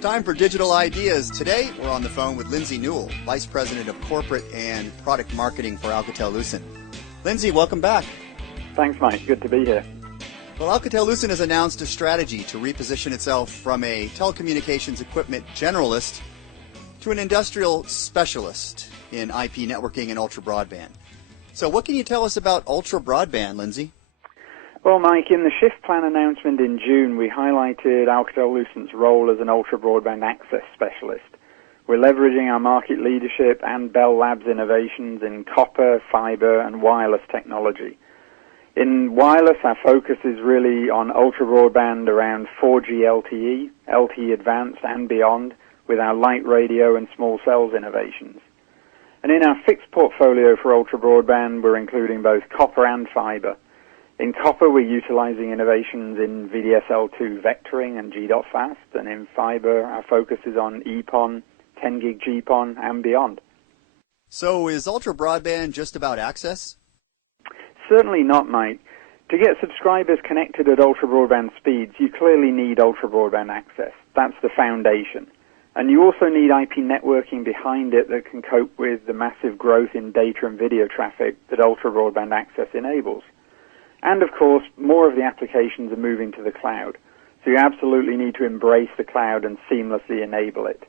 Time for Digital Ideas. Today, we're on the phone with Lindsay Newell, Vice President of Corporate and Product Marketing for Alcatel-Lucent. Lindsay, welcome back. Thanks, Mike. Good to be here. Well, Alcatel-Lucent has announced a strategy to reposition itself from a telecommunications equipment generalist to an industrial specialist in IP networking and ultra-broadband. So what can you tell us about ultra-broadband, Lindsay? Well, Mike, in the shift plan announcement in June, we highlighted Alcatel-Lucent's role as an ultra-broadband access specialist. We're leveraging our market leadership and Bell Labs innovations in copper, fiber, and wireless technology. In wireless, our focus is really on ultra-broadband around 4G LTE, LTE Advanced, and beyond, with our light radio and small cells innovations. And in our fixed portfolio for ultra-broadband, we're including both copper and fiber. In copper, we're utilizing innovations in VDSL2 vectoring and G.fast, and in fiber, our focus is on EPON, 10 gig GPON, and beyond. So is ultra-broadband just about access? Certainly not, Mike. To get subscribers connected at ultra-broadband speeds, you clearly need ultra-broadband access. That's the foundation. And you also need IP networking behind it that can cope with the massive growth in data and video traffic that ultra-broadband access enables. And, of course, more of the applications are moving to the cloud. So you absolutely need to embrace the cloud and seamlessly enable it.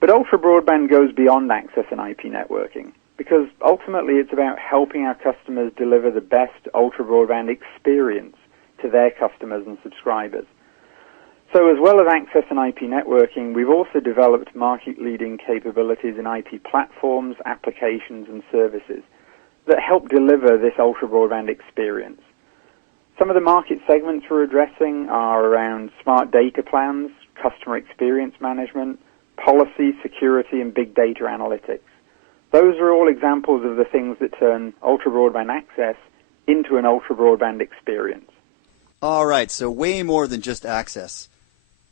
But ultra-broadband goes beyond access and IP networking, because ultimately it's about helping our customers deliver the best ultra-broadband experience to their customers and subscribers. So as well as access and IP networking, we've also developed market-leading capabilities in IP platforms, applications, and services that help deliver this ultra-broadband experience. Some of the market segments we're addressing are around smart data plans, customer experience management, policy, security, and big data analytics. Those are all examples of the things that turn ultra-broadband access into an ultra-broadband experience. All right, so way more than just access.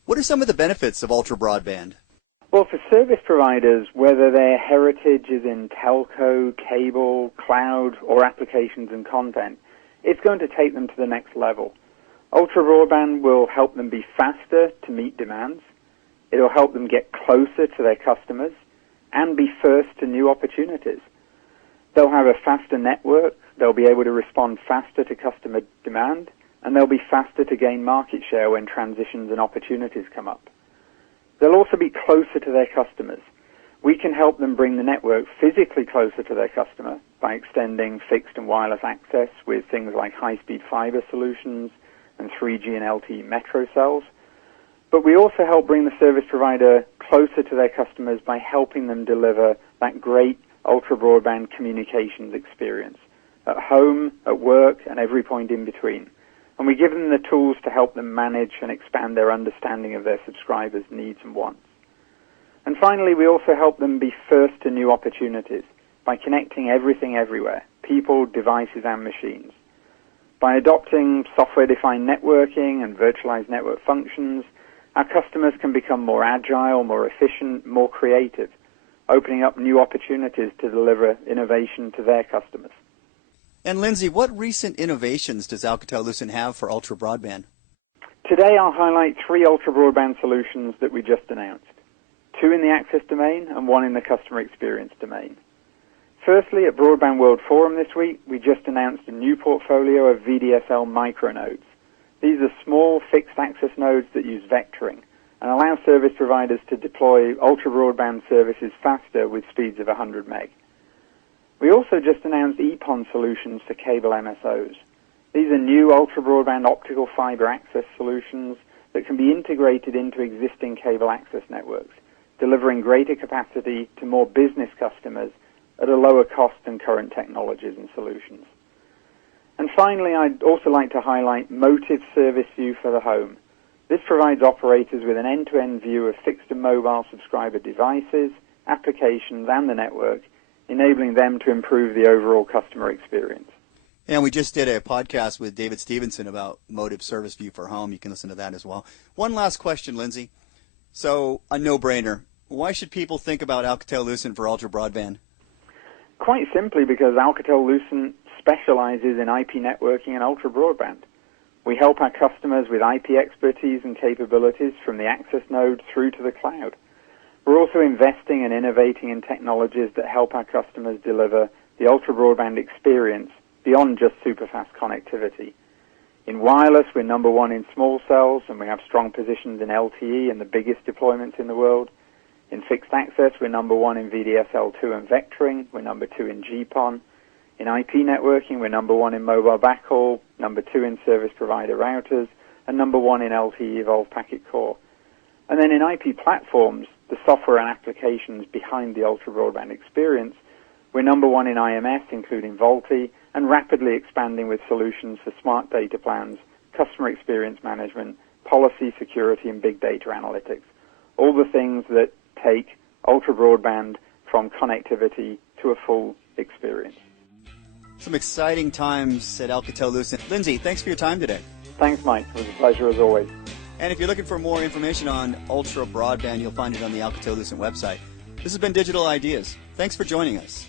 What are some of the benefits of ultra-broadband? Well, for service providers, whether their heritage is in telco, cable, cloud, or applications and content, it's going to take them to the next level. Ultra-broadband will help them be faster to meet demands. It'll help them get closer to their customers and be first to new opportunities. They'll have a faster network, they'll be able to respond faster to customer demand, and they'll be faster to gain market share when transitions and opportunities come up. They'll also be closer to their customers. We can help them bring the network physically closer to their customer by extending fixed and wireless access with things like high-speed fiber solutions and 3G and LTE metro cells. But we also help bring the service provider closer to their customers by helping them deliver that great ultra-broadband communications experience at home, at work, and every point in between. And we give them the tools to help them manage and expand their understanding of their subscribers' needs and wants. And finally, we also help them be first to new opportunities by connecting everything everywhere, people, devices, and machines. By adopting software-defined networking and virtualized network functions, our customers can become more agile, more efficient, more creative, opening up new opportunities to deliver innovation to their customers. And Lindsay, what recent innovations does Alcatel-Lucent have for ultra-broadband? Today I'll highlight 3 ultra-broadband solutions that we just announced, 2 in the access domain and 1 in the customer experience domain. Firstly, at Broadband World Forum this week, we just announced a new portfolio of VDSL micronodes. These are small fixed access nodes that use vectoring and allow service providers to deploy ultra-broadband services faster with speeds of 100 meg. We also just announced EPON solutions for cable MSOs. These are new ultra-broadband optical fiber access solutions that can be integrated into existing cable access networks, delivering greater capacity to more business customers at a lower cost than current technologies and solutions. And finally, I'd also like to highlight Motive Service View for the home. This provides operators with an end-to-end view of fixed and mobile subscriber devices, applications, and the network, enabling them to improve the overall customer experience. And we just did a podcast with David Stevenson about Motive Service View for Home. You can listen to that as well. One last question, Lindsay. So, a no-brainer. Why should people think about Alcatel-Lucent for ultra-broadband? Quite simply because Alcatel-Lucent specializes in IP networking and ultra-broadband. We help our customers with IP expertise and capabilities from the access node through to the cloud. We're also investing and innovating in technologies that help our customers deliver the ultra-broadband experience beyond just super-fast connectivity. In wireless, we're number one in small cells, and we have strong positions in LTE and the biggest deployments in the world. In fixed access, we're number one in VDSL2 and vectoring. We're number two in GPON. In IP networking, we're number one in mobile backhaul, number two in service provider routers, and number one in LTE Evolved Packet Core. And then in IP platforms, the software and applications behind the ultra-broadband experience, we're number one in IMS, including VoLTE, and rapidly expanding with solutions for smart data plans, customer experience management, policy, security, and big data analytics. All the things that take ultra-broadband from connectivity to a full experience. Some exciting times at Alcatel-Lucent. Lindsay, thanks for your time today. Thanks, Mike. It was a pleasure as always. And if you're looking for more information on ultra broadband, you'll find it on the Alcatel-Lucent website. This has been Digital Ideas. Thanks for joining us.